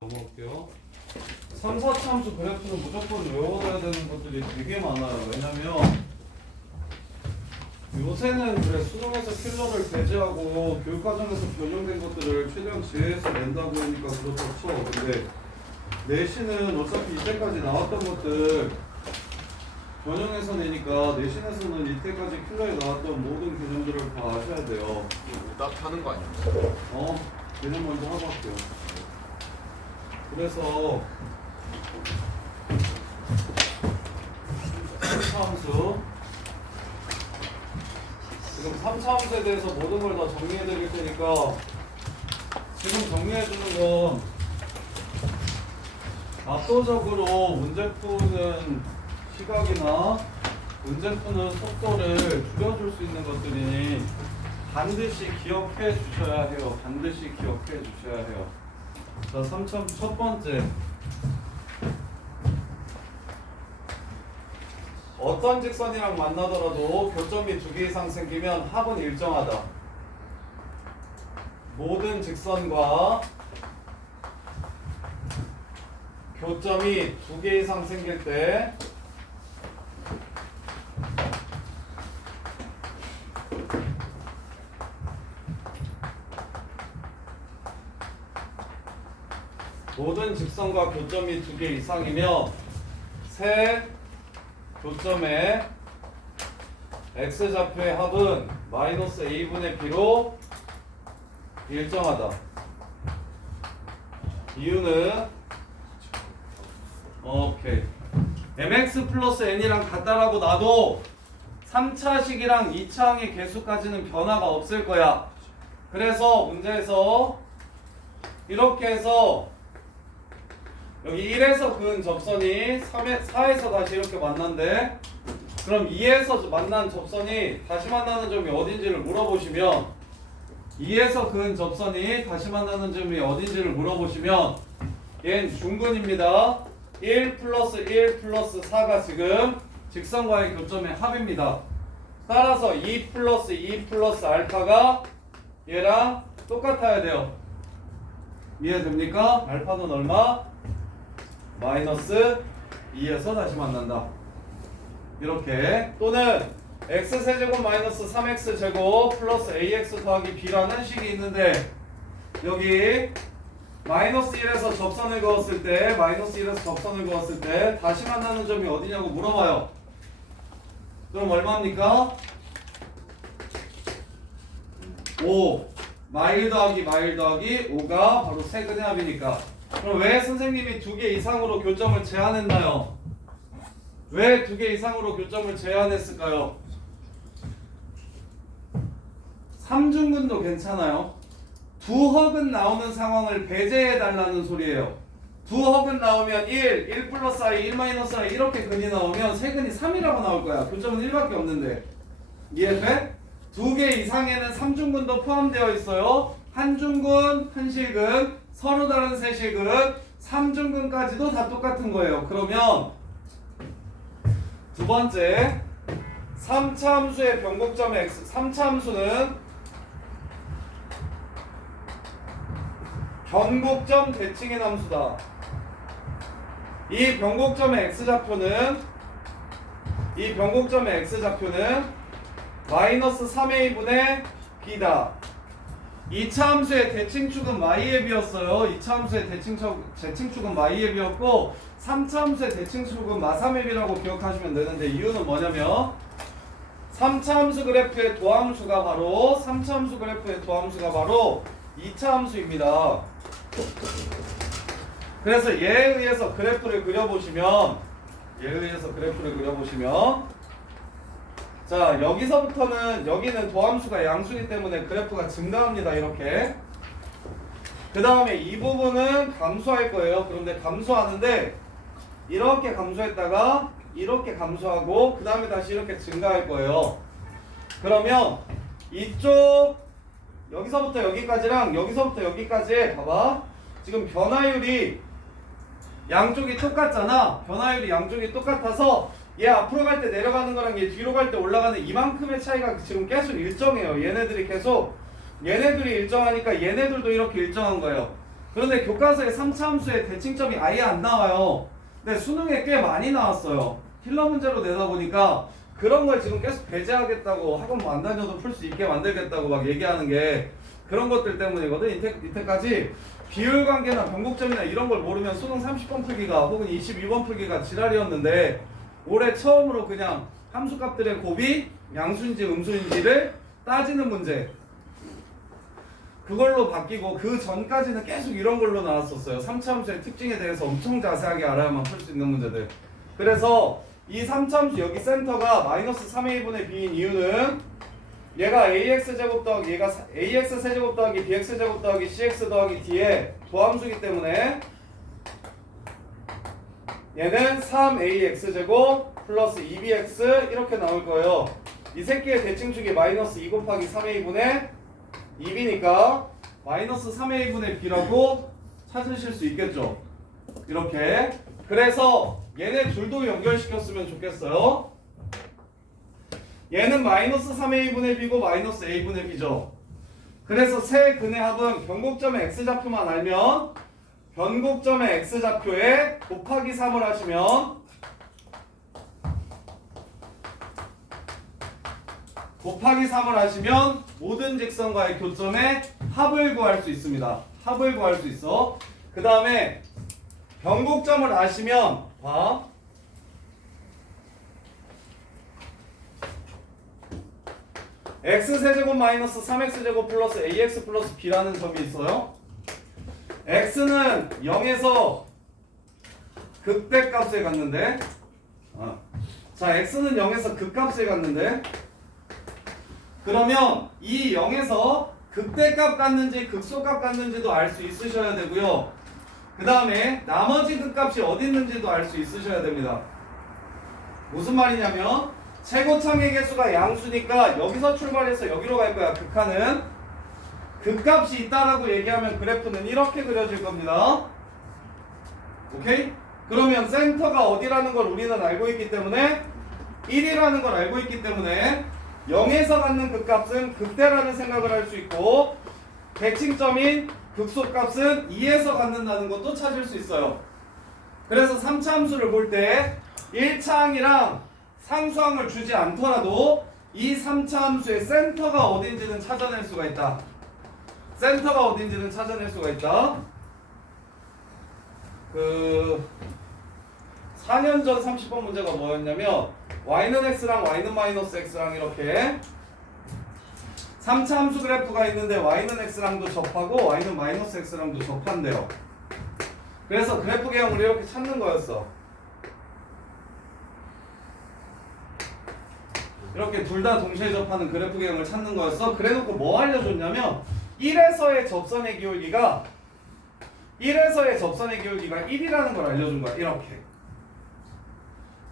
넘어갈게요. 3, 4참수 그래프는 무조건 외워야 되는 것들이 되게 많아요. 왜냐면 요새는 그래 수능에서 킬러를 배제하고 교육과정에서 변형된 것들을 최대한 제해서 낸다고 하니까 그렇죠. 근데 내신은 어차피 이때까지 나왔던 것들 변형해서 내니까 내신에서는 이때까지 킬러에 나왔던 모든 개념들을 다 아셔야 돼요. 오답하는 거 아니에요? 개념 먼저 하고 할게요. 그래서 3차함수 지금 3차함수에 대해서 모든 걸 다 정리해 드릴 테니까 지금 정리해 주는 건 압도적으로 문제 푸는 시각이나 문제 푸는 속도를 줄여줄 수 있는 것들이니 반드시 기억해 주셔야 해요. 반드시 기억해 주셔야 해요. 자, 3차 첫 번째. 어떤 직선이랑 만나더라도 교점이 2개 이상 생기면 합은 일정하다. 모든 직선과 교점이 2개 이상 생길 때 모든 직선과 교점이 2개 이상이면 세 교점의 x좌표의 합은 마이너스 a분의 b로 일정하다. 이유는 오케이 mx 플러스 n이랑 같다라고 놔도 3차식이랑 2차항의 개수까지는 변화가 없을 거야. 그래서 문제에서 이렇게 해서 여기 1에서 그은 접선이 4에서 다시 이렇게 만난대. 그럼 2에서 만난 접선이 다시 만나는 점이 어딘지를 물어보시면 2에서 그은 접선이 다시 만나는 점이 어딘지를 물어보시면 얘는 중근입니다. 1 플러스 1 플러스 4가 지금 직선과의 교점의 합입니다. 따라서 2 플러스 2 플러스 알파가 얘랑 똑같아야 돼요. 이해됩니까? 알파는 얼마? 마이너스 2에서 다시 만난다. 이렇게 또는 x세제곱 마이너스 3x제곱 플러스 ax 더하기 b라는 식이 있는데 여기 마이너스 1에서 접선을 그었을 때 다시 만나는 점이 어디냐고 물어봐요. 그럼 얼마입니까? 5 마일 더하기 5가 바로 세근의 합이니까. 그럼 왜 선생님이 2개 이상으로 교점을 제한했나요? 왜 2개 이상으로 교점을 제한했을까요? 삼중근도 괜찮아요. 두 헉은 나오는 상황을 배제해달라는 소리예요. 두 헉은 나오면 1 플러스 i, 1 마이너스 i 이렇게 근이 나오면 세근이 3이라고 나올 거야. 교점은 1밖에 없는데. 이해돼? 2개 이상에는 삼중근도 포함되어 있어요. 한중근, 한실근, 서로 다른 세실근, 삼중근까지도 다 똑같은 거예요. 그러면 두 번째 3차 함수의 변곡점 x 3차 함수는 변곡점 대칭의 함수다. 이 변곡점의 x좌표는 마이너스 3a분의 b다. 2차 함수의 대칭축은 y에 비었어요. 2차 함수의 대칭축은 y에 비었고 3차 함수의 대칭축은 마삼에 비라고 기억하시면 되는데 이유는 뭐냐면 3차 함수 그래프의 도함수가 바로 2차 함수입니다. 그래서 얘에 의해서 그래프를 그려보시면 자 여기서부터는 여기는 도함수가 양수이기 때문에 그래프가 증가합니다. 이렇게 그 다음에 이 부분은 감소할 거예요. 그런데 감소하는데 이렇게 감소했다가 이렇게 감소하고 그 다음에 다시 이렇게 증가할 거예요. 그러면 이쪽 여기서부터 여기까지랑 여기서부터 여기까지 봐봐. 지금 변화율이 양쪽이 똑같잖아. 변화율이 양쪽이 똑같아서 얘 앞으로 갈 때 내려가는 거랑 얘 뒤로 갈 때 올라가는 이만큼의 차이가 지금 계속 일정해요. 얘네들이 일정하니까 얘네들도 이렇게 일정한 거예요. 그런데 교과서에 3차 함수의 대칭점이 아예 안 나와요. 근데 수능에 꽤 많이 나왔어요. 킬러 문제로 내다 보니까 그런 걸 지금 계속 배제하겠다고 학원 안 다녀도 풀 수 있게 만들겠다고 막 얘기하는 게 그런 것들 때문이거든. 이때까지 비율 관계나 변곡점이나 이런 걸 모르면 수능 30번 풀기가 혹은 22번 풀기가 지랄이었는데 올해 처음으로 그냥 함수값들의 곱이 양수인지 음수인지를 따지는 문제 그걸로 바뀌고 그 전까지는 계속 이런 걸로 나왔었어요. 3차 함수의 특징에 대해서 엄청 자세하게 알아야만 풀 수 있는 문제들. 그래서 이 3차 함수 여기 센터가 마이너스 3a분의 b인 이유는 얘가 ax제곱 더하기 얘가 ax 세제곱 더하기 bx제곱 더하기 cx 더하기 d의 도함수이기 때문에 얘는 3ax제곱 플러스 2bx 이렇게 나올 거예요. 이 새끼의 대칭축이 마이너스 2 곱하기 3a분의 2b니까 마이너스 3a분의 b라고 찾으실 수 있겠죠. 이렇게. 그래서 얘네 둘도 연결시켰으면 좋겠어요. 얘는 마이너스 3a분의 b고 마이너스 a분의 b죠. 그래서 세 근의 합은 변곡점의 x좌표만 알면 변곡점의 x좌표에 곱하기 3을 하시면 모든 직선과의 교점의 합을 구할 수 있습니다. 합을 구할 수 있어. 그 다음에 변곡점을 아시면 봐. x세제곱 마이너스 3x제곱 플러스 ax 플러스 b라는 점이 있어요. x는 0에서 극대값에 갔는데 자 x는 0에서 극값에 갔는데 그러면 이 0에서 극대값 갔는지 극소값 갔는지도 알 수 있으셔야 되고요. 그 다음에 나머지 극값이 어디 있는지도 알 수 있으셔야 됩니다. 무슨 말이냐면 최고창의 개수가 양수니까 여기서 출발해서 여기로 갈 거야. 극한은 극값이 있다라고 얘기하면 그래프는 이렇게 그려질 겁니다. 오케이? 그러면 센터가 어디라는 걸 우리는 알고 있기 때문에 1이라는 걸 알고 있기 때문에 0에서 갖는 극값은 극대라는 생각을 할 수 있고 대칭점인 극소값은 2에서 갖는다는 것도 찾을 수 있어요. 그래서 3차 함수를 볼 때 1차항이랑 상수항을 주지 않더라도 이 3차 함수의 센터가 어딘지는 찾아낼 수가 있다. 센터가 어딘지는 찾아낼 수가 있다. 4년 전 30번 문제가 뭐였냐면 y는 x랑 y는 마이너스 x랑 이렇게 3차 함수 그래프가 있는데 y는 x랑도 접하고 y는 마이너스 x랑도 접한대요. 그래서 그래프 개형을 이렇게 찾는 거였어. 이렇게 둘 다 동시에 접하는 그래프 개형을 찾는 거였어. 그래놓고 뭐 알려줬냐면 1에서의 접선의 기울기가 1이라는 걸 알려준 거야. 이렇게.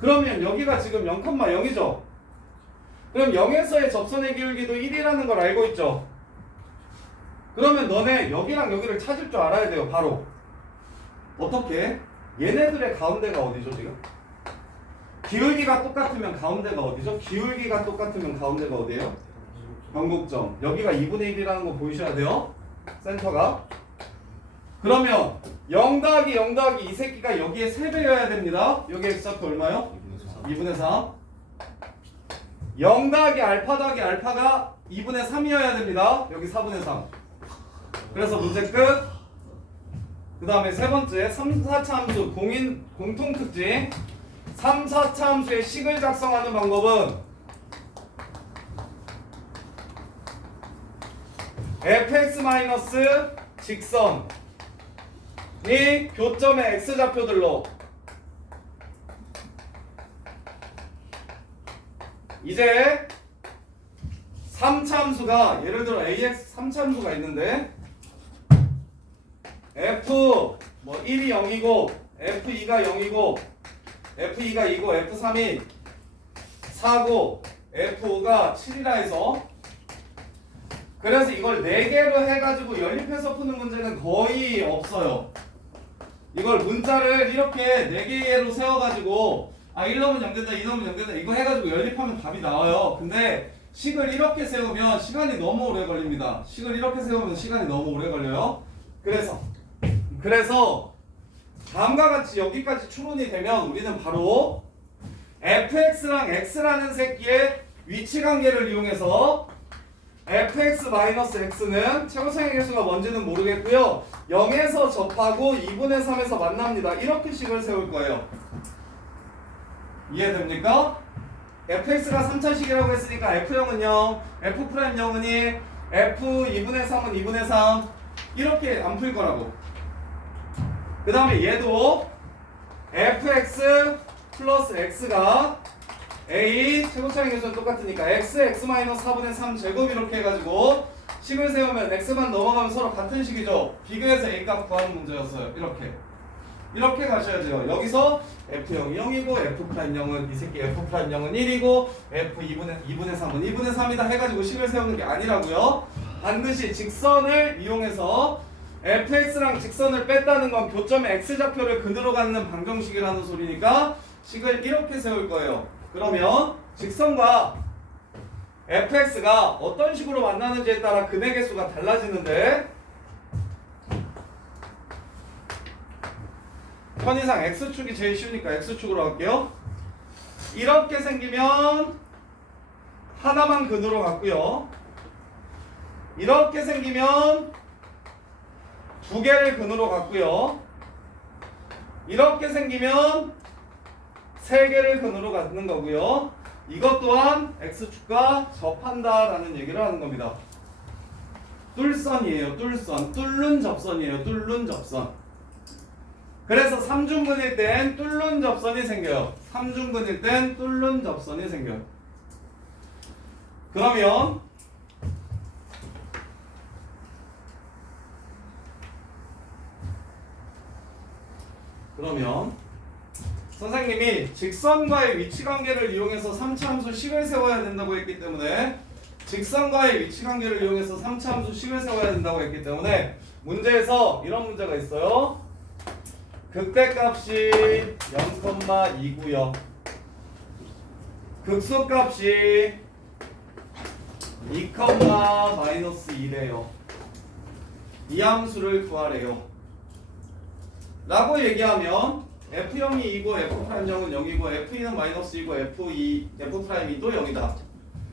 그러면 여기가 지금 0,0이죠. 그럼 0에서의 접선의 기울기도 1이라는 걸 알고 있죠. 그러면 너네 여기랑 여기를 찾을 줄 알아야 돼요. 바로. 어떻게? 얘네들의 가운데가 어디죠 지금? 기울기가 똑같으면 가운데가 어디죠? 기울기가 똑같으면 가운데가 어디예요? 변곡점. 여기가 2분의 1이라는 거 보이셔야 돼요. 센터가. 그러면 0 더하기 0 더하기 이 새끼가 여기에 3배여야 됩니다. 여기 x좌표 얼마요? 2분의 3. 0 더하기 알파 더하기 알파가 2분의 3이어야 됩니다. 여기 4분의 3. 그래서 문제 끝. 그 다음에 세 번째 3, 4차 함수 공통특징 3, 4차 함수의 식을 작성하는 방법은 fx 직선이 교점의 x좌표들로 이제 3차 함수가 예를 들어 ax 3차 함수가 있는데 f 뭐 1이 0이고 f2가 0이고 f2가 2고 f3이 4고 f5가 7이라 해서 그래서 이걸 4개로 해가지고 연립해서 푸는 문제는 거의 없어요. 이걸 문자를 이렇게 4개로 세워가지고 1 넣으면 0된다 2 넣으면 0된다 이거 해가지고 연립하면 답이 나와요. 근데 식을 이렇게 세우면 시간이 너무 오래 걸립니다. 식을 이렇게 세우면 시간이 너무 오래 걸려요. 그래서 그래서 다음과 같이 여기까지 추론이 되면 우리는 바로 fx랑 x라는 새끼의 위치 관계를 이용해서 fx-x는 최고차의 개수가 뭔지는 모르겠고요. 0에서 접하고 2분의 3에서 만납니다. 이렇게 식을 세울 거예요. 이해됩니까? fx가 3차식이라고 했으니까 f0은 0, f'0은 1, f 2분의 3은 2분의 3 이렇게 안 풀 거라고. 그 다음에 얘도 fx 플러스 x가 a 최고차의 개수는 똑같으니까 x, x-4분의 3 제곱 이렇게 해가지고 식을 세우면 x만 넘어가면 서로 같은 식이죠. 비교해서 a 값 구하는 문제였어요. 이렇게 가셔야 돼요. 여기서 f0이 0이고 f'0은 이 새끼 f'0은 1이고 f 2분의 3은 2분의 3이다 해가지고 식을 세우는 게 아니라고요. 반드시 직선을 이용해서 fx랑 직선을 뺐다는 건 교점의 x좌표를 그대로 갖는 방정식이라는 소리니까 식을 이렇게 세울 거예요. 그러면 직선과 fx가 어떤 식으로 만나는지에 따라 근의 개수가 달라지는데 편의상 x축이 제일 쉬우니까 x축으로 할게요. 이렇게 생기면 하나만 근으로 갔고요. 이렇게 생기면 두 개를 근으로 갔고요. 이렇게 생기면 세 개를 근으로 갖는 거고요. 이것 또한 x축과 접한다라는 얘기를 하는 겁니다. 뚫선이에요. 뚫선. 뚫는 접선이에요. 뚫는 접선. 그래서 3중근일 땐 뚫는 접선이 생겨요. 3중근일 땐 뚫는 접선이 생겨요. 그러면 선생님이 직선과의 위치관계를 이용해서 3차 함수 식을 세워야 된다고 했기 때문에 직선과의 위치관계를 이용해서 3차 함수 식을 세워야 된다고 했기 때문에 문제에서 이런 문제가 있어요. 극대값이 0,2고요. 극소값이 2,-1이래요. 이 함수를 구하래요. 라고 얘기하면 f0이 2고 f'0은 0이고 f2는 -2고 f'2도 0이다.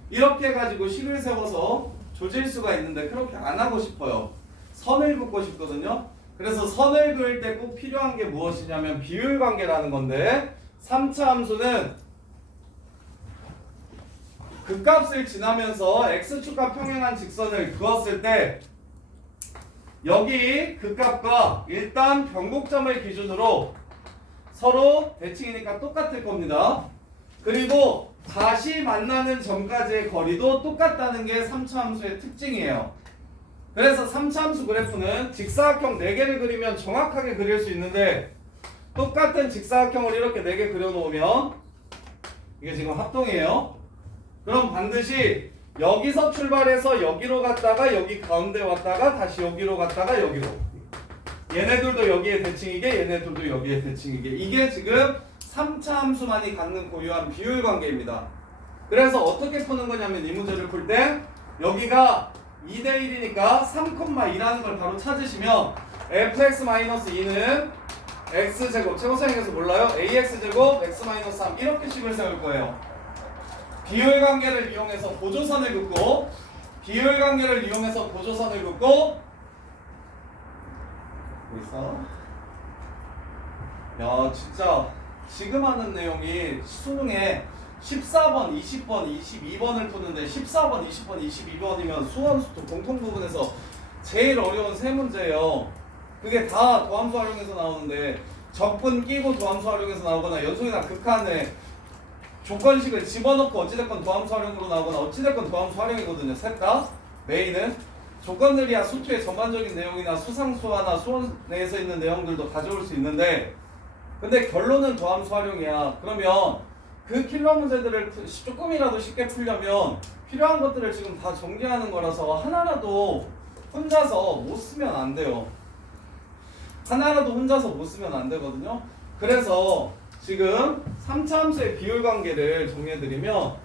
이렇게 해가지고 식을 세워서 조질 수가 있는데 그렇게 안 하고 싶어요. 선을 긋고 싶거든요. 그래서 선을 그을 때 꼭 필요한 게 무엇이냐면 비율 관계라는 건데 3차 함수는 그 값을 지나면서 x축과 평행한 직선을 그었을 때 여기 그 값과 일단 변곡점을 기준으로 서로 대칭이니까 똑같을 겁니다. 그리고 다시 만나는 점까지의 거리도 똑같다는 게 3차 함수의 특징이에요. 그래서 3차 함수 그래프는 직사각형 4개를 그리면 정확하게 그릴 수 있는데 똑같은 직사각형을 이렇게 4개 그려놓으면 이게 지금 합동이에요. 그럼 반드시 여기서 출발해서 여기로 갔다가 여기 가운데 왔다가 다시 여기로 갔다가 여기로 얘네들도 여기에 대칭이게 얘네들도 여기에 대칭이게 이게 지금 3차 함수만이 갖는 고유한 비율 관계입니다. 그래서 어떻게 푸는 거냐면 이 문제를 풀 때 여기가 2대1이니까 3,2라는 걸 바로 찾으시면 fx-2는 x제곱 최고차항에서 몰라요? ax제곱 x-3 이렇게 식을 세울 거예요. 비율 관계를 이용해서 보조선을 긋고 비율 관계를 이용해서 보조선을 긋고 있어? 야 진짜 지금 하는 내용이 수능에 14번, 20번, 22번을 푸는데 14번, 20번, 22번이면 수원수투 공통부분에서 제일 어려운 세 문제예요. 그게 다 도함수 활용해서 나오는데 적분 끼고 도함수 활용해서 나오거나 연속이나 극한에 조건식을 집어넣고 어찌됐건 도함수 활용으로 나오거나 어찌됐건 도함수 활용이거든요. 셋 다 메인은 조건들이야 수투의 전반적인 내용이나 수상수화나 수원 내에서 있는 내용들도 가져올 수 있는데 근데 결론은 도함수 활용이야. 그러면 그 킬러 문제들을 조금이라도 쉽게 풀려면 필요한 것들을 지금 다 정리하는 거라서 하나라도 혼자서 못 쓰면 안 돼요. 하나라도 혼자서 못 쓰면 안 되거든요. 그래서 지금 3차 함수의 비율 관계를 정리해드리면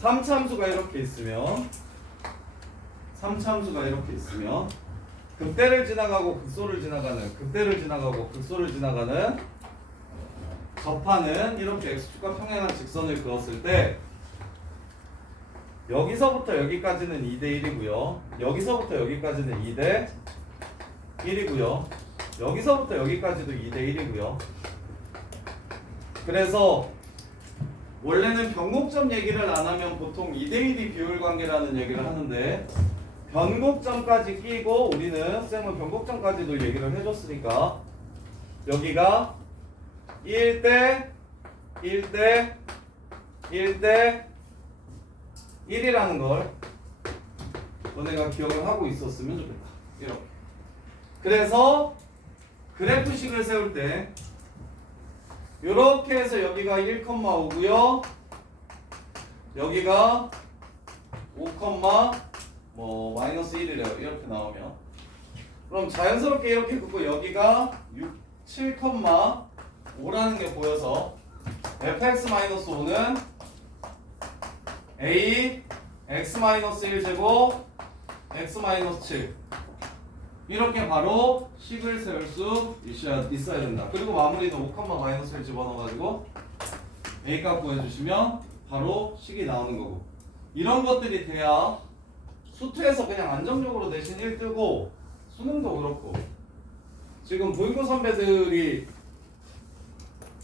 3차함수가 이렇게 있으면 극대를 지나가고 극소를 지나가는 접하는 이렇게 x축과 평행한 직선을 그었을 때 여기서부터 여기까지는 2대 1이고요. 여기서부터 여기까지는 2대 1이고요. 여기서부터 여기까지도 2대 1이고요. 그래서 원래는 변곡점 얘기를 안 하면 보통 2대 1이 비율 관계라는 얘기를 하는데 변곡점까지 끼고 우리는 쌤은 변곡점까지도 얘기를 해줬으니까 여기가 1대 1대 1대 1이라는 걸 너네가 기억을 하고 있었으면 좋겠다. 이렇게. 그래서 그래프식을 세울 때 이렇게 해서 여기가 1,5고요. 여기가 5, 마이너스 1이래요. 이렇게 나오면 그럼 자연스럽게 이렇게 긋고 여기가 7,5라는 게 보여서 fx-5는 a x-1제곱 x-7 이렇게 바로 식을 세울 수 있어야 된다. 그리고 마무리는 5,-1을 집어넣어가지고 a 값 구해주시면 바로 식이 나오는 거고 이런 것들이 돼야 수투에서 그냥 안정적으로 내신 1 뜨고 수능도 그렇고 지금 보인고 선배들이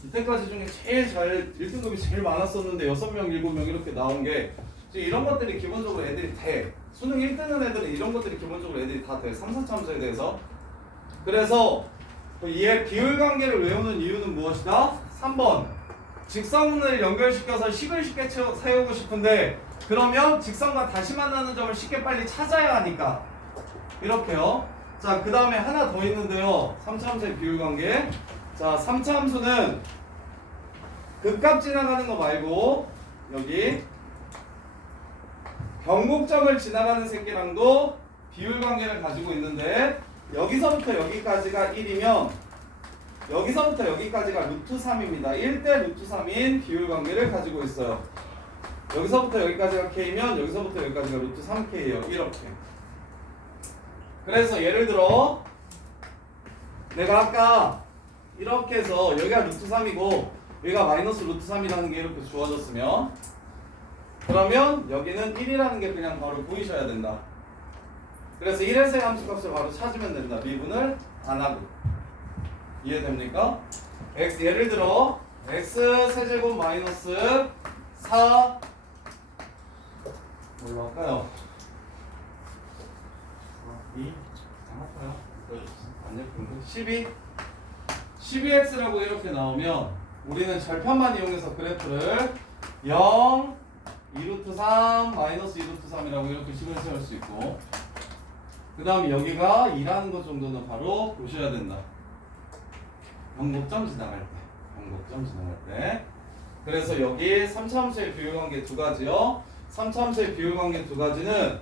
이때까지 중에 제일 잘 1등급이 제일 많았었는데 6명, 7명 이렇게 나온 게 지금 이런 것들이 기본적으로 애들이 돼. 수능 1등은 애들은 이런 것들이 기본적으로 애들이 다 돼. 3, 4참수에 대해서. 그래서 얘 비율 관계를 외우는 이유는 무엇이다? 3번. 직선을 연결시켜서 식을 쉽게 세우고 싶은데 그러면 직선과 다시 만나는 점을 쉽게 빨리 찾아야 하니까 이렇게요. 자, 그 다음에 하나 더 있는데요. 3차함수의 비율 관계. 자, 3차함수는 극값 지나가는 거 말고 여기 변곡점을 지나가는 새끼랑도 비율 관계를 가지고 있는데 여기서부터 여기까지가 1이면 여기서부터 여기까지가 루트 3입니다. 1대 루트 3인 비율 관계를 가지고 있어요. 여기서부터 여기까지가 K면 여기서부터 여기까지가 루트 3K예요. 이렇게. 그래서 예를 들어 내가 아까 이렇게 해서 여기가 루트 3이고 여기가 마이너스 루트 3이라는 게 이렇게 주어졌으면 그러면 여기는 1이라는 게 그냥 바로 보이셔야 된다. 그래서 1에서의 함수값을 바로 찾으면 된다. 미분을 안 하고. 이해됩니까? x 예를 들어 x 세제곱 마이너스 4 뭘로 할까요? 2 할까요? 안 예쁜데 12x라고 이렇게 나오면 우리는 절편만 이용해서 그래프를 0 2루트 3 마이너스 2루트 3이라고 이렇게 식을 세울 수 있고 그 다음에 여기가 2라는 것 정도는 바로 보셔야 된다. 변곡점 지나갈 때 그래서 여기 3차함수의 비율관계 두 가지요. 3차함수의 비율관계 두 가지는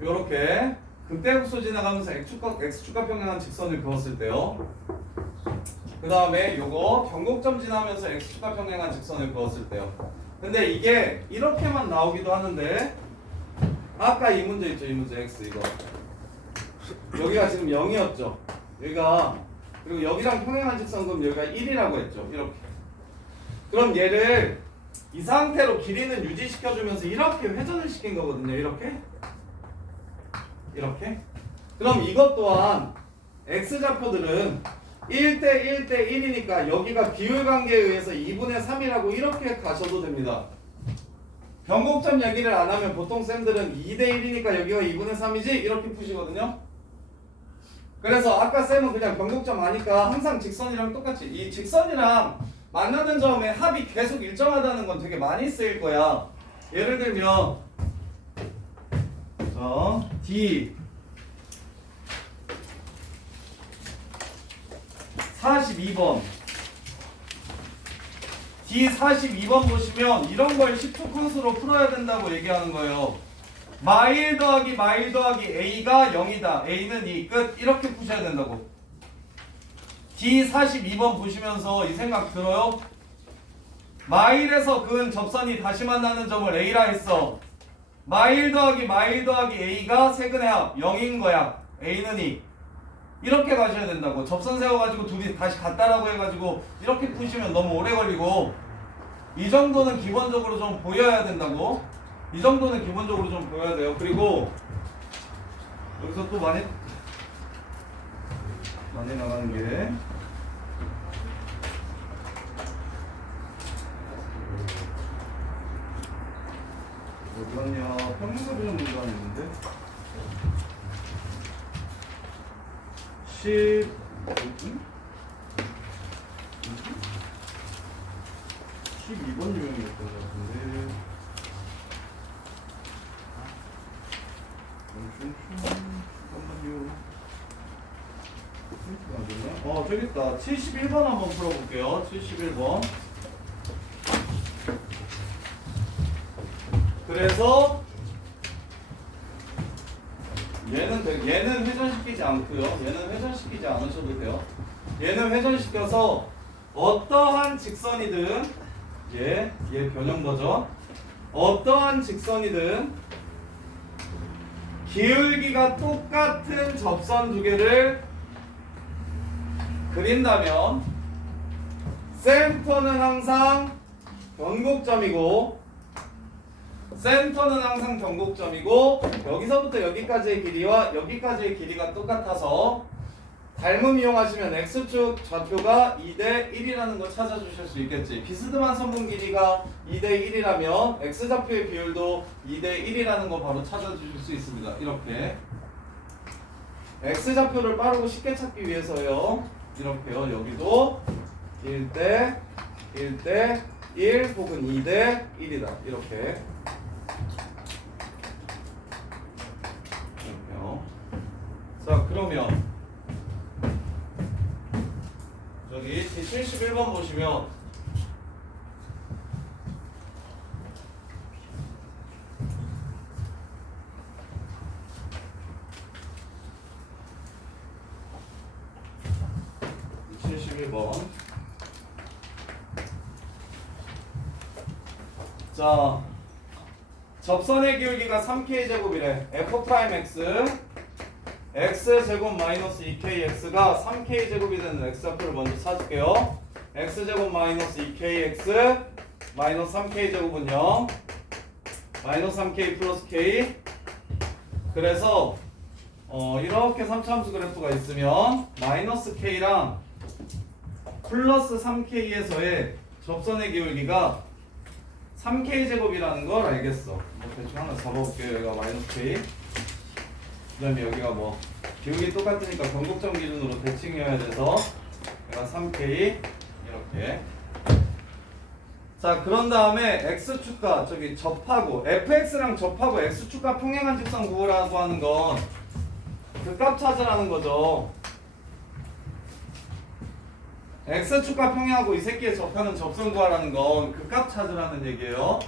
요렇게 극대극소 지나가면서 x축과 평행한 직선을 그었을 때요. 그 다음에 요거 변곡점 지나면서 x축과 평행한 직선을 그었을 때요. 근데 이게 이렇게만 나오기도 하는데 아까 이 문제 있죠. 이 문제 x 이거 여기가 지금 0이었죠. 여기가 그리고 여기랑 평행한 직선 그럼 여기가 1이라고 했죠. 이렇게. 그럼 얘를 이 상태로 길이는 유지시켜주면서 이렇게 회전을 시킨 거거든요. 이렇게. 그럼 이것 또한 x좌표들은 1대 1대 1이니까 여기가 비율관계에 의해서 2분의 3이라고 이렇게 가셔도 됩니다. 변곡점 얘기를 안 하면 보통 쌤들은 2대 1이니까 여기가 2분의 3이지 이렇게 푸시거든요. 그래서 아까 쌤은 그냥 변곡점 아니까 항상 직선이랑 똑같이 이 직선이랑 만나는 점의 합이 계속 일정하다는 건 되게 많이 쓰일 거야. 예를 들면 D 42번 D 42번 보시면 이런 걸 10초 컷으로 풀어야 된다고 얘기하는 거예요. 마일 더하기 A가 0이다. A는 2. 끝. 이렇게 푸셔야 된다고. D 42번 보시면서 이 생각 들어요? 마일에서 그은 접선이 다시 만나는 점을 A라 했어. 마일 더하기 A가 세근의 합 0인 거야. A는 2. 이렇게 가셔야 된다고. 접선 세워가지고 둘이 다시 같다라고 해가지고 이렇게 푸시면 너무 오래 걸리고, 이 정도는 기본적으로 좀 보여야 된다고. 이 정도는 기본적으로 좀 보여야 돼요. 그리고 여기서 또 많이 나가는 게, 어디 갔냐? 평균급이는 문제가 있는데 12번 유형이었던 것 같은데, 잠깐만요. 저기 있다. 71번 한번 풀어볼게요. 71번. 그래서 얘는 회전시키지 않고요. 얘는 회전시키지 않으셔도 돼요. 얘는 회전시켜서 어떠한 직선이든, 얘 변형 버전, 어떠한 직선이든 기울기가 똑같은 접선 두 개를 그린다면 센터는 항상 변곡점이고, 여기서부터 여기까지의 길이와 여기까지의 길이가 똑같아서 닮음 이용하시면 X축 좌표가 2대 1이라는 걸 찾아주실 수 있겠지. 비스듬한 선분 길이가 2대 1이라면 X좌표의 비율도 2대 1이라는 거 바로 찾아주실 수 있습니다. 이렇게 X좌표를 빠르고 쉽게 찾기 위해서요. 이렇게요. 여기도 1대 1 혹은 2대 1이다. 이렇게요. 자, 그러면 저기 71번 보시면 자, 접선의 기울기가 3k제곱이래. f'x x제곱 마이너스 2kx가 3k제곱이 되는 x좌표를 먼저 찾을게요. x제곱 마이너스 2kx 마이너스 3k제곱은 0 마이너스 3k 플러스 k. 그래서 이렇게 3차함수 그래프가 있으면 마이너스 k랑 플러스 3k에서의 접선의 기울기가 3k제곱이라는 걸 알겠어. 대충 하나 잡아볼게요. 여기가 마이너스 k, 그 다음에 여기가 뭐 기울기 똑같으니까 변곡점 기준으로 대칭해야 돼서 여기가 3k 이렇게. 자, 그런 다음에 x축과 저기 접하고 fx랑 접하고 x축과 평행한 직선 구호라고 하는 건 그 값 찾으라는 거죠. x축과 평행하고 이 새끼에 접하는 접선 구하라는 건 그 값 찾으라는 얘기예요.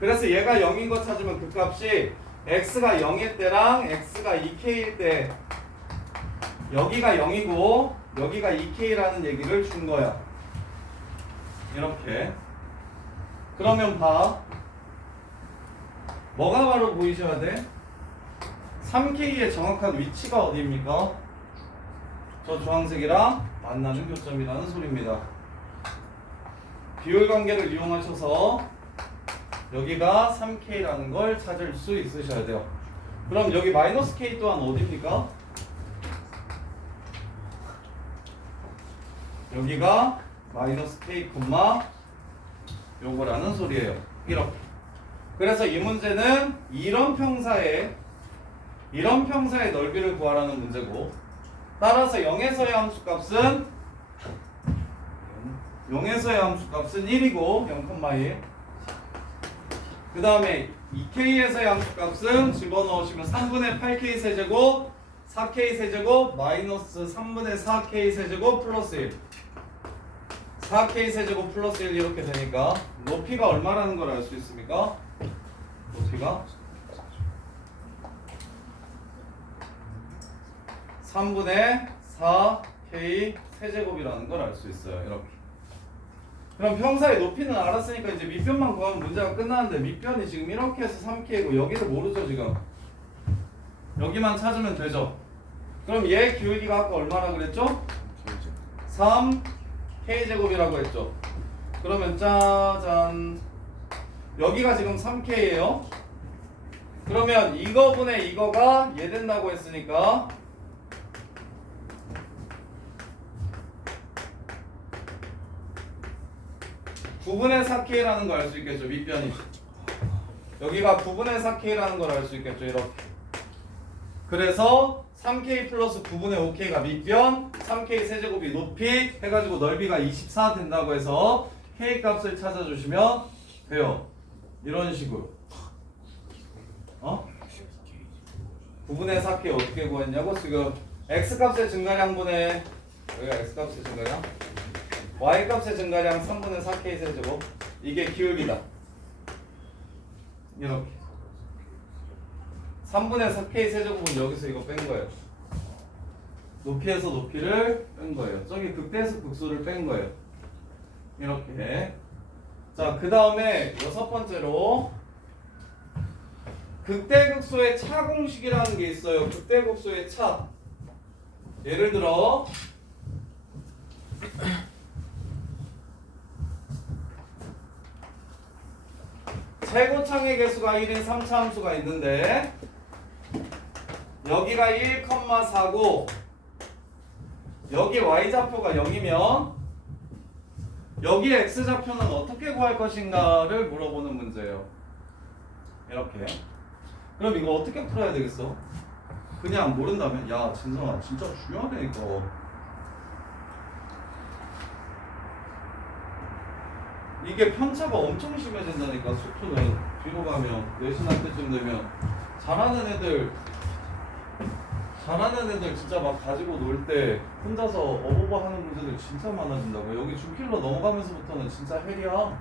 그래서 얘가 0인 거 찾으면 그 값이 x가 0일 때랑 x가 2k일 때 여기가 0이고 여기가 2k라는 얘기를 준 거야. 이렇게. 그러면 봐. 뭐가 바로 보이셔야 돼? 3k의 정확한 위치가 어디입니까? 저 주황색이랑 만나는 교점이라는 소리입니다. 비율 관계를 이용하셔서 여기가 3k라는 걸 찾을 수 있으셔야 돼요. 그럼 여기 마이너스 k 또한 어디입니까? 여기가 마이너스 k, 요거라는 소리예요. 이렇게. 그래서 이 문제는 이런 평사의 넓이를 구하라는 문제고, 따라서 0에서의 함수값은 1이고 0,1. 그 다음에 2k에서의 함수값은 집어넣으시면 3분의 8k 세제곱 4k 세제곱 마이너스 3분의 4k 세제곱 플러스 1, 4k 세제곱 플러스 1 이렇게 되니까 높이가 얼마라는 걸 알 수 있습니까? 높이가 3분의 4k 세제곱이라는 걸 알 수 있어요. 이렇게. 그럼 평사의 높이는 알았으니까 이제 밑변만 구하면 문제가 끝나는데 밑변이 지금 이렇게 해서 3K고 여기를 모르죠 지금. 여기만 찾으면 되죠. 그럼 얘 기울기가 아까 얼마나 그랬죠? 3K제곱이라고 했죠. 그러면 짜잔 여기가 지금 3K예요. 그러면 이거분의 이거가 얘 된다고 했으니까 9분의 4K라는 걸 알 수 있겠죠. 밑변이 여기가 9분의 4K라는 걸 알 수 있겠죠. 이렇게. 그래서 3K 플러스 9분의 5K가 밑변, 3K 세제곱이 높이 해가지고 넓이가 24 된다고 해서 K 값을 찾아주시면 돼요. 이런 식으로. 9분의 4K 어떻게 구했냐고? 지금 X 값의 증가량분의 여기가 X 값의 증가량, Y 값의 증가량 3분의 4K 세제곱. 이게 기울기다. 이렇게. 3분의 4K 세제곱은 여기서 이거 뺀 거예요. 높이에서 높이를 뺀 거예요. 저기 극대에서 극소를 뺀 거예요. 이렇게. 자, 그 다음에 6번째로 극대극소의 차 공식이라는 게 있어요. 극대극소의 차. 예를 들어 최고창의 개수가 1인 3차 함수가 있는데 여기가 1,4고 여기 y좌표가 0이면 여기 x좌표는 어떻게 구할 것인가를 물어보는 문제예요. 이렇게. 그럼 이거 어떻게 풀어야 되겠어? 그냥 모른다면? 야 진성아 진짜 중요하네 이거. 이게 편차가 엄청 심해진다니까. 수투는 뒤로 가면 내신할 때쯤 되면 잘하는 애들 진짜 막 가지고 놀 때 혼자서 어버버 하는 문제들 진짜 많아진다고. 여기 중킬로 넘어가면서부터는 진짜 헬이야.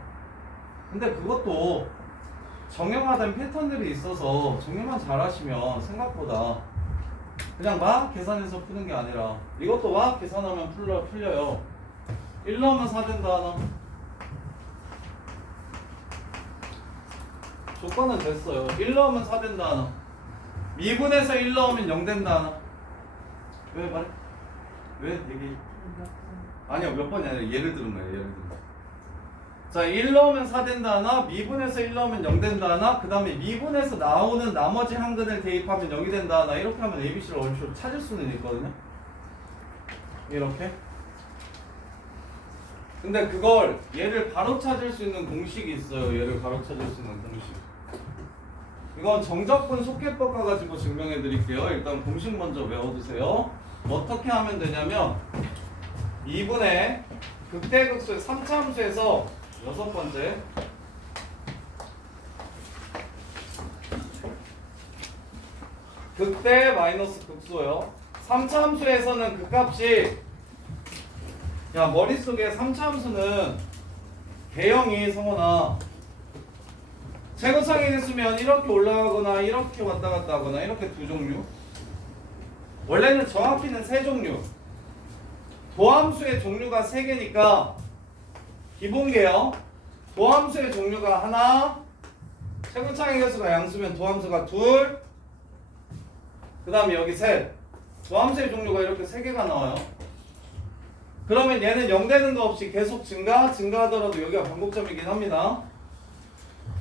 근데 그것도 정형화된 패턴들이 있어서 정리만 잘하시면 생각보다 그냥 막 계산해서 푸는 게 아니라 이것도 막 계산하면 풀려요. 1 넣으면 4 된다 하나. 조건은 됐어요. 1 넣으면 4 된다 하나. 미분에서 1 넣으면 0 된다 하나. 왜 말해? 왜 얘기? 아니요 몇 번이 아니라 예를 들은 거예요. 예를 들은 거. 자, 1 넣으면 4 된다 하나, 미분에서 1 넣으면 0 된다 하나, 그 다음에 미분에서 나오는 나머지 한근을 대입하면 0이 된다 하나. 이렇게 하면 ABC를 얼추 찾을 수는 있거든요. 이렇게. 근데 그걸 얘를 바로 찾을 수 있는 공식이 있어요. 얘를 바로 찾을 수 있는 공식. 이건 정적분 속해법 가지고 증명해 드릴게요. 일단 공식 먼저 외워두세요. 어떻게 하면 되냐면 2분의 극대극소의 3차 함수에서 6번째 극대 마이너스 극소요. 3차 함수에서는 그 값이 야 머릿속에 3차 함수는 개형이 성원아 최고창이 됐으면 이렇게 올라가거나 이렇게 왔다 갔다 하거나 이렇게 두 종류. 원래는 정확히는 세 종류. 도함수의 종류가 3개니까 기본계요. 도함수의 종류가 하나, 최고창의 개수가 양수면 도함수가 둘, 그 다음에 여기 셋. 도함수의 종류가 이렇게 3개가 나와요. 그러면 얘는 0 되는 거 없이 계속 증가하더라도 여기가 반복점이긴 합니다.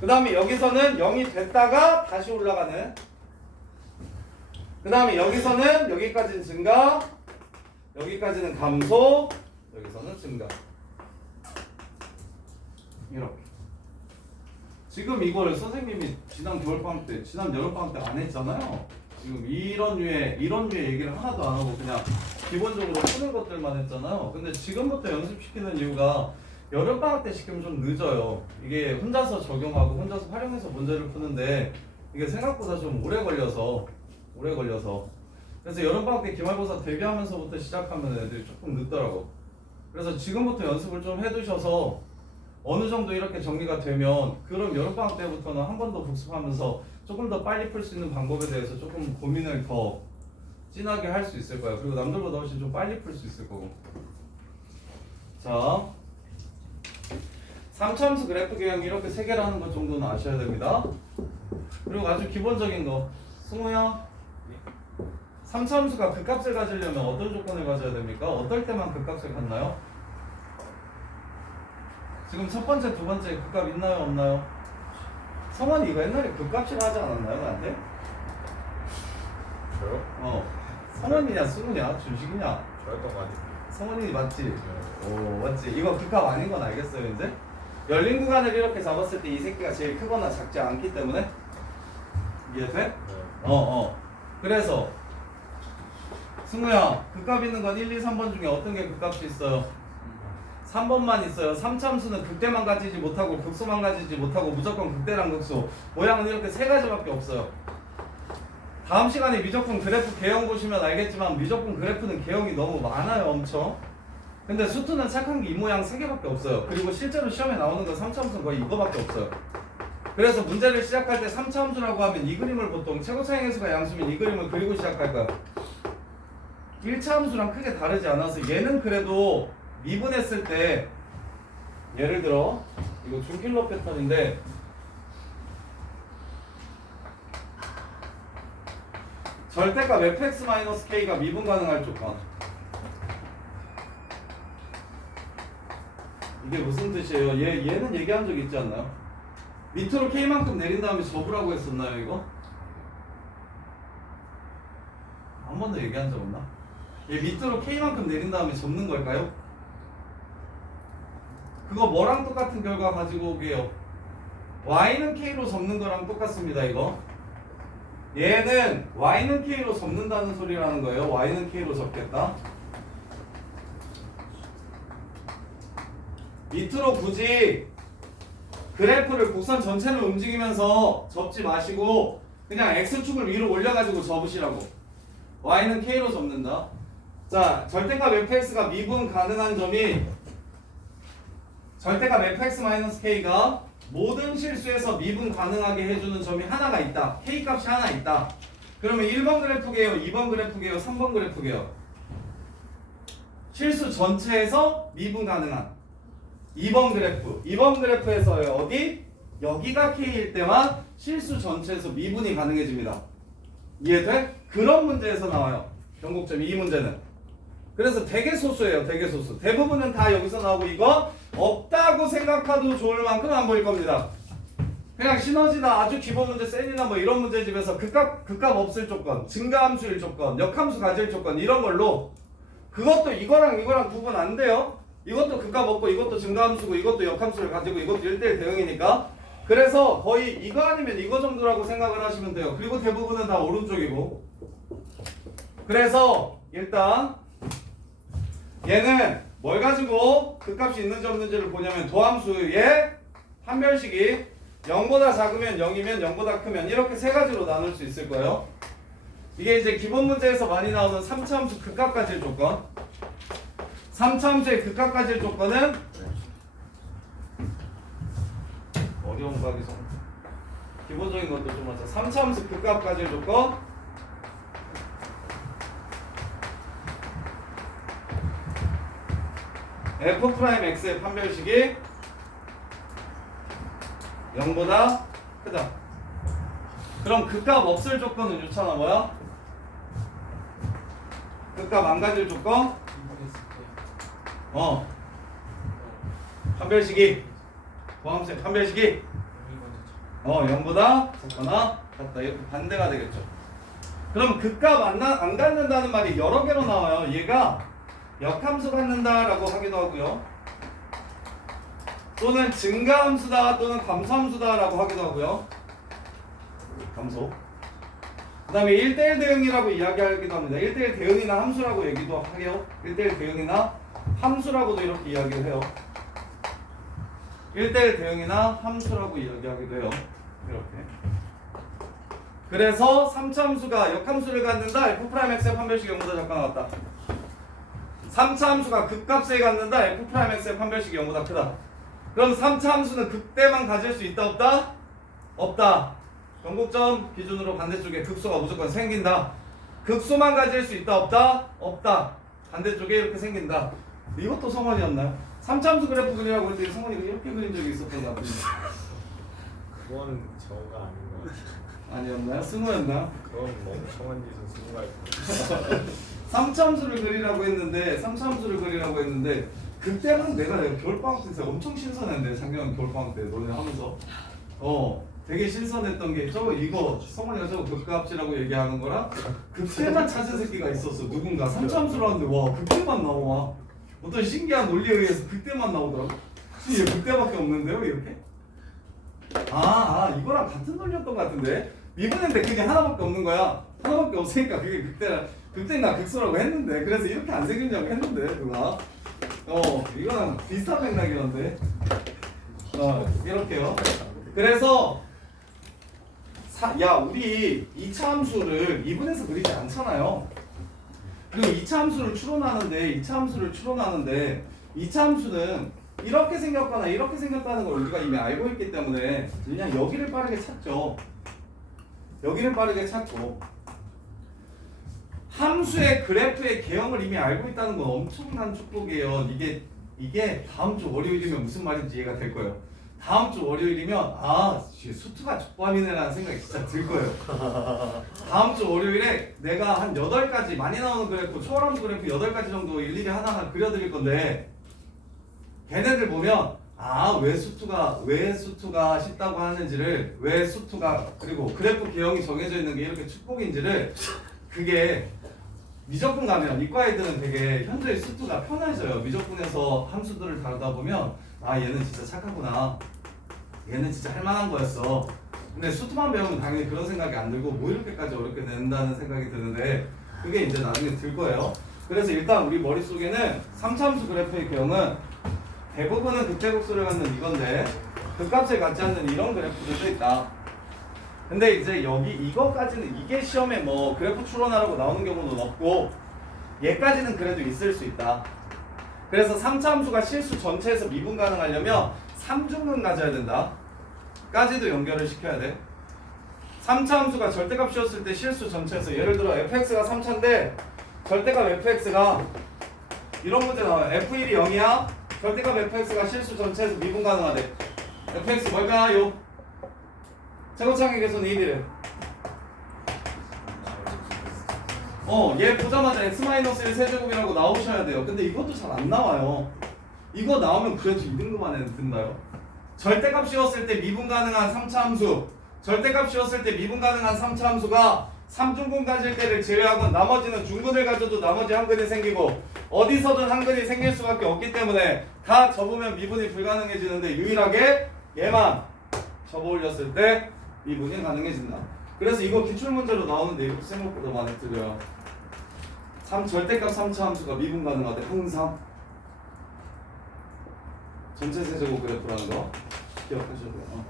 그 다음에 여기서는 0이 됐다가 다시 올라가는. 그 다음에 여기서는 여기까지는 증가, 여기까지는 감소, 여기서는 증가. 이렇게. 지금 이걸 선생님이 지난 겨울방학 때, 지난 여름방학 때 안 했잖아요. 지금 이런 류의 얘기를 하나도 안 하고 그냥 기본적으로 푸는 것들만 했잖아요. 근데 지금부터 연습시키는 이유가 여름방학 때 시키면 좀 늦어요. 이게 혼자서 적용하고 혼자서 활용해서 문제를 푸는데 이게 생각보다 좀 오래 걸려서 그래서 여름방학 때 기말고사 대비하면서부터 시작하면 애들이 조금 늦더라고. 그래서 지금부터 연습을 좀 해두셔서 어느 정도 이렇게 정리가 되면 그럼 여름방학 때부터는 한 번 더 복습하면서 조금 더 빨리 풀 수 있는 방법에 대해서 조금 고민을 더 진하게 할 수 있을 거예요. 그리고 남들보다 훨씬 좀 빨리 풀 수 있을 거고. 자, 3차함수 그래프 개형 이렇게 세 개라는 것 정도는 아셔야 됩니다. 그리고 아주 기본적인 거 승우야 3차함수가 극값을 가지려면 어떤 조건을 가져야 됩니까? 어떨 때만 극값을 갖나요? 지금 첫 번째, 두 번째 극값 있나요? 없나요? 성원이 이거 옛날에 극값이라 하지 않았나요? 나한테? 저요? 성원이냐 승우냐 준식이냐 저였던 거 아니에요? 성원이 맞지? 오 맞지? 이거 극값 아닌 건 알겠어요 이제? 열린 구간을 이렇게 잡았을 때 이 새끼가 제일 크거나 작지 않기 때문에 이해돼? 네. 그래서 승우야 극값 있는 건 1, 2, 3번 중에 어떤 게 극값이 있어요? 3번만 있어요. 3차함수는 극대만 가지지 못하고 극소만 가지지 못하고 무조건 극대랑 극소 모양은 이렇게 세 가지밖에 없어요. 다음 시간에 미적분 그래프 개형 보시면 알겠지만 미적분 그래프는 개형이 너무 많아요 엄청. 근데 수투는 착한 게 이 모양 세 개밖에 없어요. 그리고 실제로 시험에 나오는 건 3차함수는 거의 이거밖에 없어요. 그래서 문제를 시작할 때 3차함수라고 하면 이 그림을 보통 최고차의 횟수가 양수면 이 그림을 그리고 시작할 거야. 1차함수랑 크게 다르지 않아서 얘는 그래도 미분했을 때 예를 들어 이거 준킬러 패턴인데 절대값 fx-k가 미분 가능할 조건. 이게 무슨 뜻이에요? 얘는 얘기한 적 있지 않나요? 밑으로 k만큼 내린 다음에 접으라고 했었나요 이거? 한 번도 얘기한 적 없나? 얘 밑으로 k만큼 내린 다음에 접는 걸까요? 그거 뭐랑 똑같은 결과 가지고 오게요? y는 k로 접는 거랑 똑같습니다 이거. 얘는 y는 k로 접는다는 소리라는 거예요. y는 k로 접겠다. 밑으로 굳이 그래프를 곡선 전체를 움직이면서 접지 마시고 그냥 x축을 위로 올려가지고 접으시라고. y는 k로 접는다. 자, 절대값 fx가 미분 가능한 점이 절대값 fx-k가 모든 실수에서 미분 가능하게 해주는 점이 하나가 있다. k값이 하나 있다. 그러면 1번 그래프게요, 2번 그래프게요, 3번 그래프게요. 실수 전체에서 미분 가능한 2번 그래프. 2번 그래프에서요. 어디? 여기가 k일 때만 실수 전체에서 미분이 가능해집니다. 이해돼? 그런 문제에서 나와요. 변곡점이 이 문제는. 그래서 되게 소수예요. 되게 소수. 대부분은 다 여기서 나오고 이거 없다고 생각해도 좋을 만큼 안 보일 겁니다. 그냥 시너지나 아주 기본 문제 셀이나 뭐 이런 문제집에서 극값 없을 조건, 증가함수일 조건, 역함수 가질 조건 이런 걸로 그것도 이거랑 구분 안 돼요. 이것도 극값 없고 이것도 증가함수고 이것도 역함수를 가지고 이것도 1대1 대응이니까 그래서 거의 이거 아니면 이거 정도라고 생각을 하시면 돼요. 그리고 대부분은 다 오른쪽이고 그래서 일단 얘는 뭘 가지고 극값이 있는지 없는지를 보냐면 도함수의 판별식이 0보다 작으면 0이면 0보다 크면 이렇게 세 가지로 나눌 수 있을 거예요. 이게 이제 기본 문제에서 많이 나오는 3차함수 극값 가질 조건. 3차함수의 극값 가질 조건은 어려운 거 하기 전 기본적인 것도 좀 하자. 3차함수 극값 가질 조건 f'x의 판별식이 0보다 크다. 그럼 극값 없을 조건은 유찬아 뭐야? 극값 안 가질 조건? 판별식이 포함세 판별식이 0보다 작거나 같다. 이렇게 반대가 되겠죠. 그럼 극값 안 갖는다는 말이 여러 개로 나와요. 얘가 역함수 갖는다라고 하기도 하고요. 또는 증가함수다 또는 감소함수다라고 하기도 하고요. 감소. 그 다음에 1대1 대응이라고 이야기하기도 합니다. 1대1 대응이나 함수라고 얘기도 해요. 1대1 대응이나 함수라고도 이렇게 이야기를 해요. 1대1 대응이나 함수라고 이야기하기도 해요. 이렇게. 그래서 3차함수가 역함수를 갖는다. f'x의 판별식이 0보다 작거나 같다. 3차함수가 극값을 갖는다. f'x의 판별식이 0보다 크다. 그럼 3차함수는 극대만 가질 수 있다 없다? 없다. 변곡점 기준으로 반대쪽에 극소가 무조건 생긴다. 극소만 가질 수 있다 없다? 없다. 반대쪽에 이렇게 생긴다. 이것도 성원이었나요? 3차함수 그래프 그리라고 했더니 성원이가 이렇게 그린 적이 있었던 것 같은데 그건 저가 아닌 것 같아요. 아니었나요? 승우였나요? 그건 멍청한 짓은 승우가 했고. 3차함수를 그리라고 했는데 그때만 내가 겨울방학 때 엄청 신선했는데 작년 겨울방학 때 너네 하면서 되게 신선했던 게 이거 성원이가 저거 극값이라고 얘기하는 거랑 그때만 찾은 새끼가 있었어. 누군가 3차함수를 하는데 와 그때만 나와. 어떤 신기한 논리에 의해서 그때만 나오더라고. 얘 그때밖에 없는데요 이렇게? 이거랑 같은 논리였던 것 같은데 미분인데 그게 하나밖에 없는 거야. 하나밖에 없으니까 그게 그때나 극소라고 했는데 그래서 이렇게 안 생겼냐고 했는데 누가 이거랑 비슷한 맥락이었는데 이렇게요. 그래서 우리 2차 함수를 2분에서 그리지 않잖아요. 그리고 2차 함수를 추론하는데 2차 함수는 이렇게 생겼거나 이렇게 생겼다는 걸 우리가 이미 알고 있기 때문에 그냥 여기를 빠르게 찾죠. 여기를 빠르게 찾고 함수의 그래프의 개형을 이미 알고 있다는 건 엄청난 축복이에요. 이게 다음 주 월요일이면 무슨 말인지 이해가 될 거예요. 다음 주 월요일이면 수트가 족밥이네라는 생각이 진짜 들 거예요. 다음 주 월요일에 내가 한 8가지 많이 나오는 그래프, 초월함수 그래프 8가지 정도 일일이 하나하나 그려드릴 건데 걔네들 보면 왜 수투가 쉽다고 하는지를 왜 수투가 그리고 그래프 개형이 정해져 있는 게 이렇게 축복인지를 그게 미적분 가면 이과 애들은 되게 현저히 수투가 편해져요. 미적분에서 함수들을 다루다 보면 얘는 진짜 착하구나. 얘는 진짜 할만한 거였어. 근데 수투만 배우면 당연히 그런 생각이 안 들고 뭐 이렇게까지 어렵게 낸다는 생각이 드는데 그게 이제 나중에 들 거예요. 그래서 일단 우리 머릿속에는 3차함수 그래프의 경우는 대부분은 극대극소를 갖는 이건데 극값을 갖지 않는 이런 그래프들도 있다. 근데 이제 이거까지는 이게 시험에 뭐 그래프 추론하라고 나오는 경우는 없고 얘까지는 그래도 있을 수 있다. 그래서 3차 함수가 실수 전체에서 미분 가능하려면 3중근 가져야 된다. 까지도 연결을 시켜야 돼. 3차 함수가 절대값이었을 때 실수 전체에서 예를 들어 fx가 3차인데 절대값 fx가 이런 문제 나와요. f1이 0이야. 절대값 fx가 실수 전체에서 미분 가능하대. fx 뭘까요? 제곱창의 개수는 1이래. 얘 보자마자 x-1 세제곱이라고 나오셔야 돼요. 근데 이것도 잘 안 나와요. 이거 나오면 그래도 2등급 안에 든다요. 절대값 씌웠을 때 미분 가능한 3차 함수, 절대값 씌웠을 때 미분 가능한 3차 함수가 3중근 가질 때를 제외하고 나머지는 중근을 가져도 나머지 한근이 생기고 어디서든 한근이 생길 수밖에 없기 때문에 다 접으면 미분이 불가능해지는데 유일하게 얘만 접어 올렸을 때 미분이 가능해진다. 그래서 이거 기출문제로 나오는데 이거 생각보다 많이 틀려요. 절대값 3차 함수가 미분 가능하대. 항상 전체 세제곱 그래프라는 거 기억하셔야 돼요.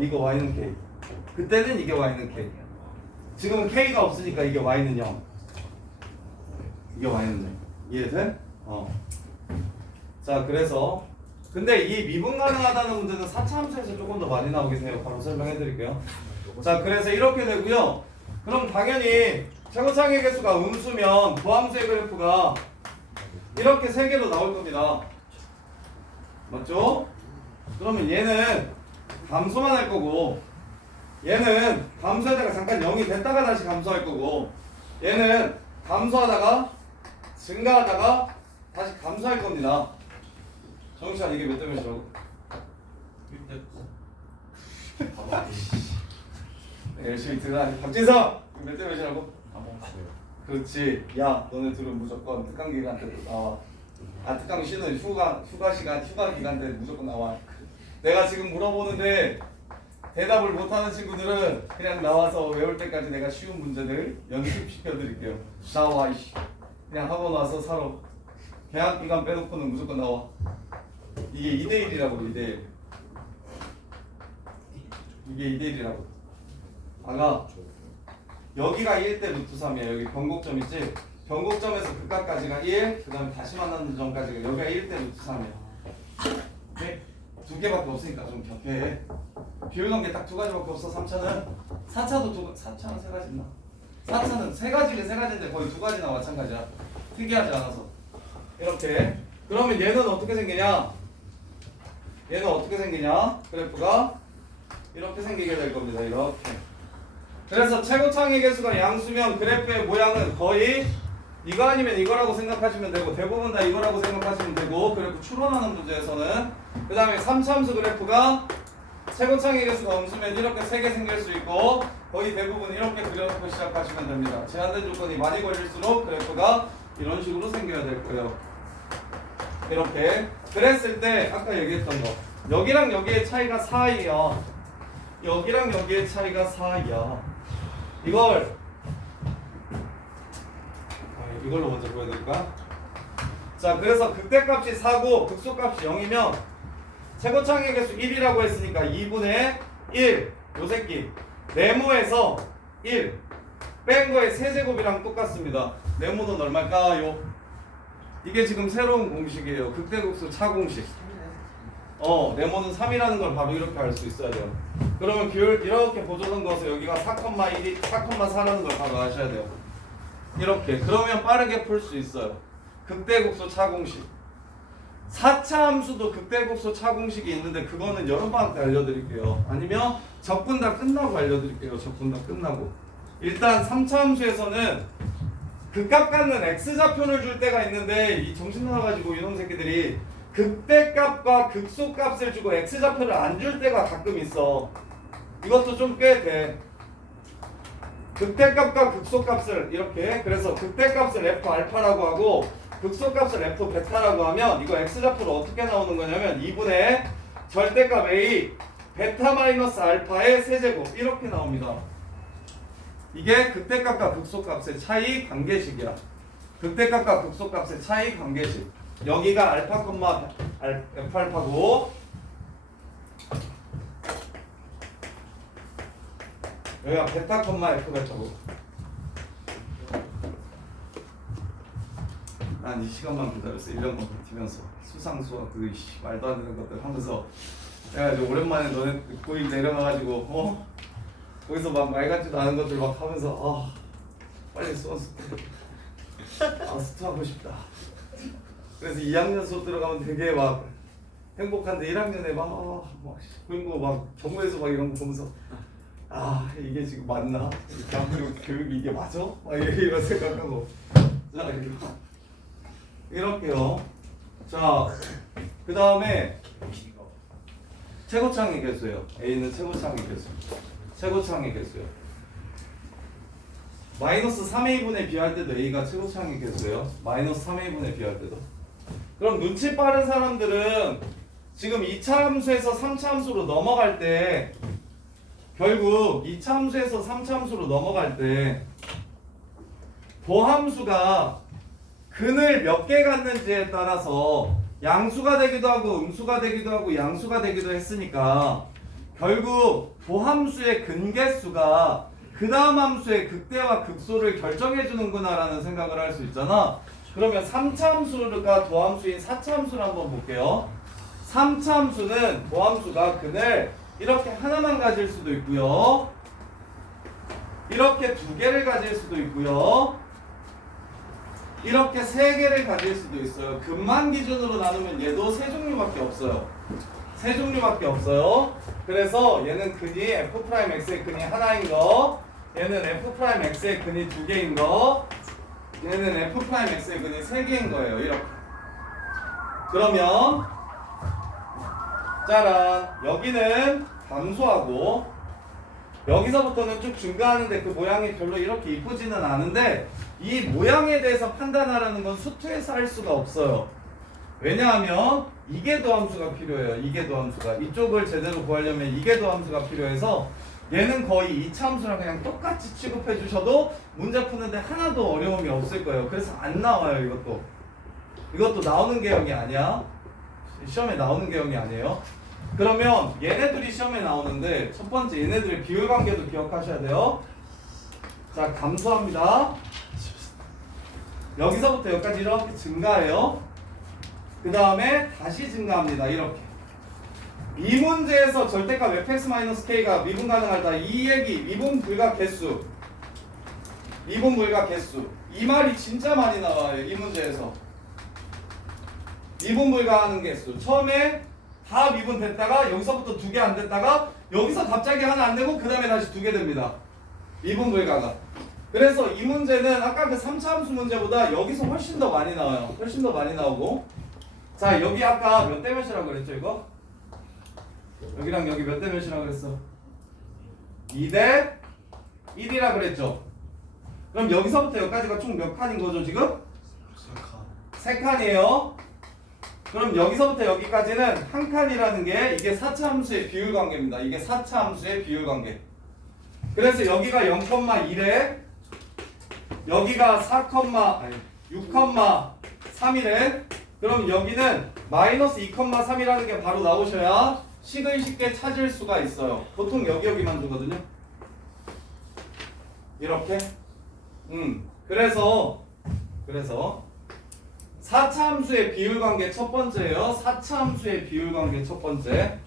이거 y는 k. 그때는 이게 y는 k. 지금은 k가 없으니까 이게 y는 0. 이게 y는 0. 이해돼? 자, 그래서 근데 이 미분 가능하다는 문제는 4차 함수에서 조금 더 많이 나오긴 해요. 바로 설명해 드릴게요. 자, 그래서 이렇게 되고요. 그럼 당연히 최고차의 개수가 음수면 부함수의 그래프가 이렇게 3개로 나올 겁니다. 맞죠? 그러면 얘는 감소만 할 거고 얘는 감소하다가 잠깐 0이 됐다가 다시 감소할 거고 얘는 감소하다가 증가하다가 다시 감소할 겁니다. 정시환 이게 몇 대 몇이라고? 1대 열심히 들어라. 박진성! 몇 대 몇이라고? 그렇지. 야, 너네 둘은 무조건 특강 기간 때도 나와. 특강 쉬는 휴가 기간 때 무조건 나와. 내가 지금 물어보는데 대답을 못하는 친구들은 그냥 나와서 외울 때까지 내가 쉬운 문제들 연습시켜 드릴게요. 나와 이씨. 그냥 학원 와서 살아. 개학 기간 빼놓고는 무조건 나와. 이게 2대1이라고 2대1. 이게 2대1이라고. 아가 여기가 1대 루트 3이야. 여기 변곡점 있지? 변곡점에서 극각까지가 1, 그 다음에 다시 만나는 점까지가 여기가 1대 루트 3이야. 오케이? 2개밖에 없으니까 좀 격해. 비율 게 딱 두 가지밖에 없어. 3차는 4차도 4차는 세 가지 있나? 4차는 세 가지긴 세 가지인데 거의 두 가지나 마찬가지야. 특이하지 않아서 이렇게. 그러면 얘는 어떻게 생기냐? 얘는 어떻게 생기냐? 그래프가 이렇게 생기게 될 겁니다. 이렇게. 그래서 최고창의 개수가 양수면 그래프의 모양은 거의 이거 아니면 이거라고 생각하시면 되고 대부분 다 이거라고 생각하시면 되고 그래프 추론하는 문제에서는 그 다음에 3차함수 그래프가 최고창의 개수가 음수면 이렇게 3개 생길 수 있고 거의 대부분 이렇게 그려놓고 시작하시면 됩니다. 제한된 조건이 많이 걸릴수록 그래프가 이런 식으로 생겨야 될 거예요. 이렇게 그랬을 때 아까 얘기했던 거 여기랑 여기의 차이가 4이야. 여기랑 여기의 차이가 4이야. 이걸로 먼저 보여드릴까? 자, 그래서 극대값이 4고 극소값이 0이면 최고창의 개수 1이라고 했으니까 2분의 1 요 새끼 네모에서 1 뺀 거의 세제곱이랑 똑같습니다. 네모는 얼마일까요? 이게 지금 새로운 공식이에요. 극대극소 차공식. 네모는 3이라는 걸 바로 이렇게 알 수 있어야 돼요. 그러면 비율 이렇게 보조는 거서 여기가 4,1이 4,4라는 걸 바로 아셔야 돼요. 이렇게. 그러면 빠르게 풀 수 있어요. 극대극소 차공식. 4차 함수도 극대극소 차공식이 있는데 그거는 여름방학 때 알려드릴게요. 아니면 적분 다 끝나고 알려드릴게요. 적분 다 끝나고. 일단 3차 함수에서는 극값 갖는 x좌표를 줄 때가 있는데 이 정신 나가지고 이놈 새끼들이 극대값과 극소값을 주고 x좌표를 안 줄 때가 가끔 있어. 이것도 좀 꽤 돼. 극대값과 극소값을 이렇게 그래서 극대값을 f 알파라고 하고 극소값을 f 베타라고 하면 이거 x좌표로 어떻게 나오는 거냐면 2분의 절대값 a 베타 마이너스 알파의 세제곱 이렇게 나옵니다. 이게 극대값과 극소값의 차이 관계식이야. 극대값과 극소값의 차이 관계식. 여기가 알파 콤마 f 알파고 여기가 베타 콤마 f 베타고. 난 이 시간만 기다렸어. 1년만 버티면서 수상 수학 그 말도 안 되는 것들 하면서 내가 이제 오랜만에 너네 고일 내려가가지고 거기서 막 말 같지도 않은 것들 막 하면서 빨리 수학 수투하고 싶다. 그래서 2학년 수업 들어가면 되게 막 행복한데 1학년에 막 그리고 막 정부에서 막 이런 거 보면서 이게 지금 맞나? 대한민국 교육이 이게 맞아? 막 이런 생각하고 자 이렇게요. 자 그 다음에 최고창의 개수예요. A는 최고창의 개수. 최고창의 개수요. 마이너스 3의 2분의 비할 때도 A가 최고창의 개수예요. 마이너스 3의 2분의 비할 때도. 그럼 눈치 빠른 사람들은 지금 2차 함수에서 3차 함수로 넘어갈 때 결국 2차 함수에서 3차 함수로 넘어갈 때 도함수가 근을 몇 개 갖는지에 따라서 양수가 되기도 하고 음수가 되기도 하고 양수가 되기도 했으니까 결국 도함수의 근개수가 그 다음 함수의 극대와 극소를 결정해 주는구나 라는 생각을 할 수 있잖아. 그러면 3차 함수가 도함수인 4차 함수를 한번 볼게요. 3차 함수는 도함수가 근을 이렇게 하나만 가질 수도 있고요. 이렇게 2개를 가질 수도 있고요. 이렇게 3개를 가질 수도 있어요. 근만 기준으로 나누면 얘도 3종류밖에 없어요. 3종류밖에 없어요. 그래서 얘는 근이 f'x의 근이 하나인 거, 얘는 f'x의 근이 2개인 거, 얘는 f'x의 근이 3개인 거예요. 이렇게. 그러면 짜란, 여기는 감소하고 여기서부터는 쭉 증가하는데 그 모양이 별로 이렇게 이쁘지는 않은데 이 모양에 대해서 판단하라는 건 수투에서 할 수가 없어요. 왜냐하면 이게 도함수가 필요해요. 이게 도함수가. 이쪽을 제대로 구하려면 이게 도함수가 필요해서 얘는 거의 2차 함수랑 그냥 똑같이 취급해 주셔도 문제 푸는데 하나도 어려움이 없을 거예요. 그래서 안 나와요. 이것도 나오는 개형이 아니야. 시험에 나오는 개형이 아니에요. 그러면 얘네들이 시험에 나오는데 첫 번째 얘네들의 비율 관계도 기억하셔야 돼요. 자, 감소합니다. 여기서부터 여기까지 이렇게 증가해요. 그 다음에 다시 증가합니다. 이렇게. 이 문제에서 절대값 fx-k가 미분 가능하다. 이 얘기 미분 불가 개수. 미분 불가 개수. 이 말이 진짜 많이 나와요. 이 문제에서. 미분 불가하는 개수. 처음에 다 미분 됐다가 여기서부터 2개 안 됐다가 여기서 갑자기 하나 안 되고 그 다음에 다시 2개 됩니다. 미분 불가가. 그래서 이 문제는 아까 그 3차 함수 문제보다 여기서 훨씬 더 많이 나와요. 훨씬 더 많이 나오고. 자, 여기 아까 몇 대 몇이라고 그랬죠, 이거? 여기랑 여기 몇 대 몇이라고 그랬어? 2대 1이라 그랬죠. 그럼 여기서부터 여기까지가 총 몇 칸인 거죠, 지금? 3칸이에요. 그럼 여기서부터 여기까지는 한 칸이라는 게 이게 4차 함수의 비율 관계입니다. 이게 4차 함수의 비율 관계. 그래서 여기가 0,1에 여기가 6,3이래. 그럼 여기는 마이너스 2,3이라는 게 바로 나오셔야 식을 쉽게 찾을 수가 있어요. 보통 여기만 주거든요. 이렇게. 그래서 4차 함수의 비율 관계 첫 번째예요. 4차 함수의 비율 관계 첫 번째.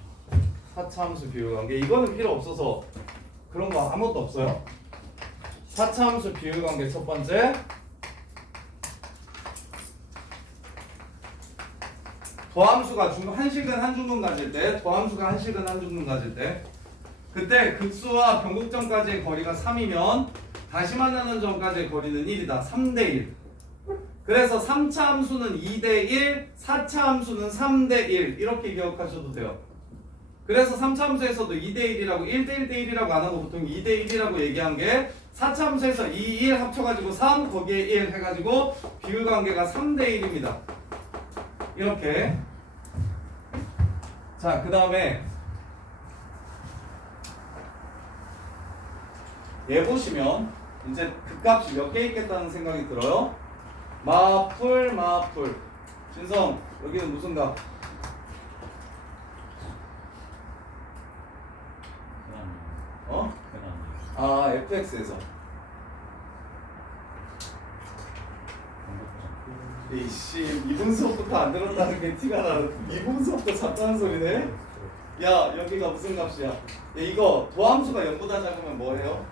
4차 함수 비율 관계. 이거는 필요 없어서 그런 거 아무것도 없어요. 4차 함수 비율 관계 첫 번째. 더함수가 한식은 한중근 가질 때, 더함수가 한식은 한중근 가질 때, 그때 극수와 변곡점까지의 거리가 3이면 다시 만나는 점까지의 거리는 1이다. 3대 1. 그래서 3차 함수는 2대 1, 4차 함수는 3대 1 이렇게 기억하셔도 돼요. 그래서 3차 함수에서도 2대 1이라고 1대 1대 1이라고 안 하고 보통 2대 1이라고 얘기한 게 4차 함수에서 2, 1 합쳐가지고 3 거기에 1 해가지고 비율 관계가 3대 1입니다. 이렇게. 자, 그 다음에 얘 보시면 이제 극값이 몇 개 있겠다는 생각이 들어요. 마풀. 진성, 여기는 무슨 값? 어? 아, fx에서. 이씨, 이분 수업부터 안 들었다는 게 티가 나. 이분 수업도 잡다는 소리네. 야, 여기가 무슨 값이야? 야, 이거 도함수가 0보다 작으면 뭐 해요?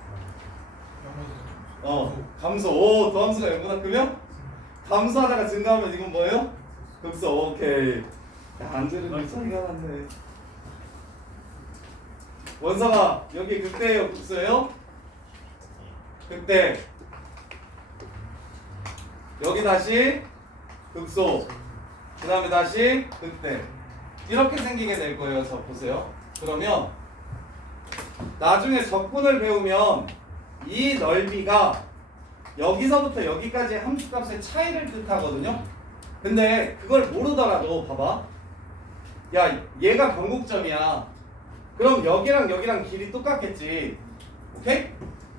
감소. 오, 도함수가 0보다 크면? 감소하다가 증가하면 이건 뭐예요? 극소. 오케이. 야, 안 들으면 소리가 났네. 원성아, 여기 극대예요, 극소예요? 극대. 여기 다시 극소. 그 다음에 다시 극대. 이렇게 생기게 될 거예요. 자, 보세요. 그러면 나중에 적분을 배우면 이 넓이가 여기서부터 여기까지 함수값의 차이를 뜻하거든요. 근데 그걸 모르더라도 봐봐. 야, 얘가 변곡점이야. 그럼 여기랑 여기랑 길이 똑같겠지. 오케이?